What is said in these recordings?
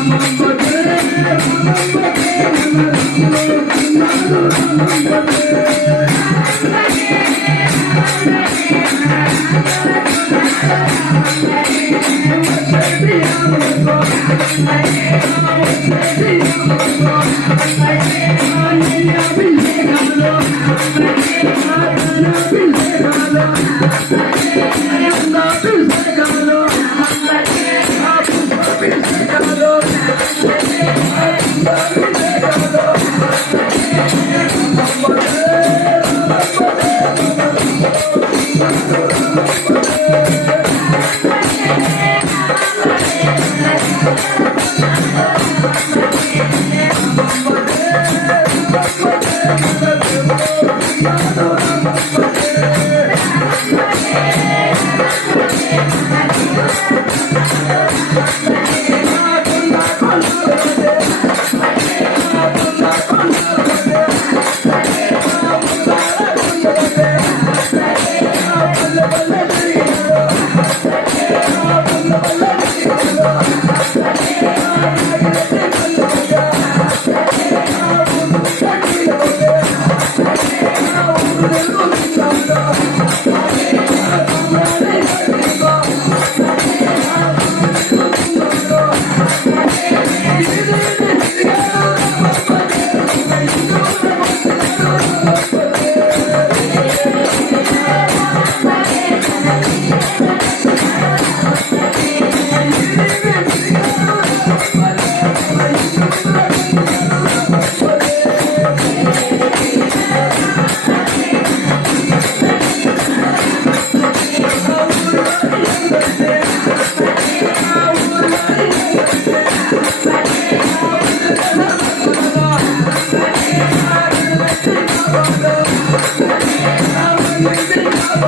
I'm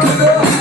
Deus.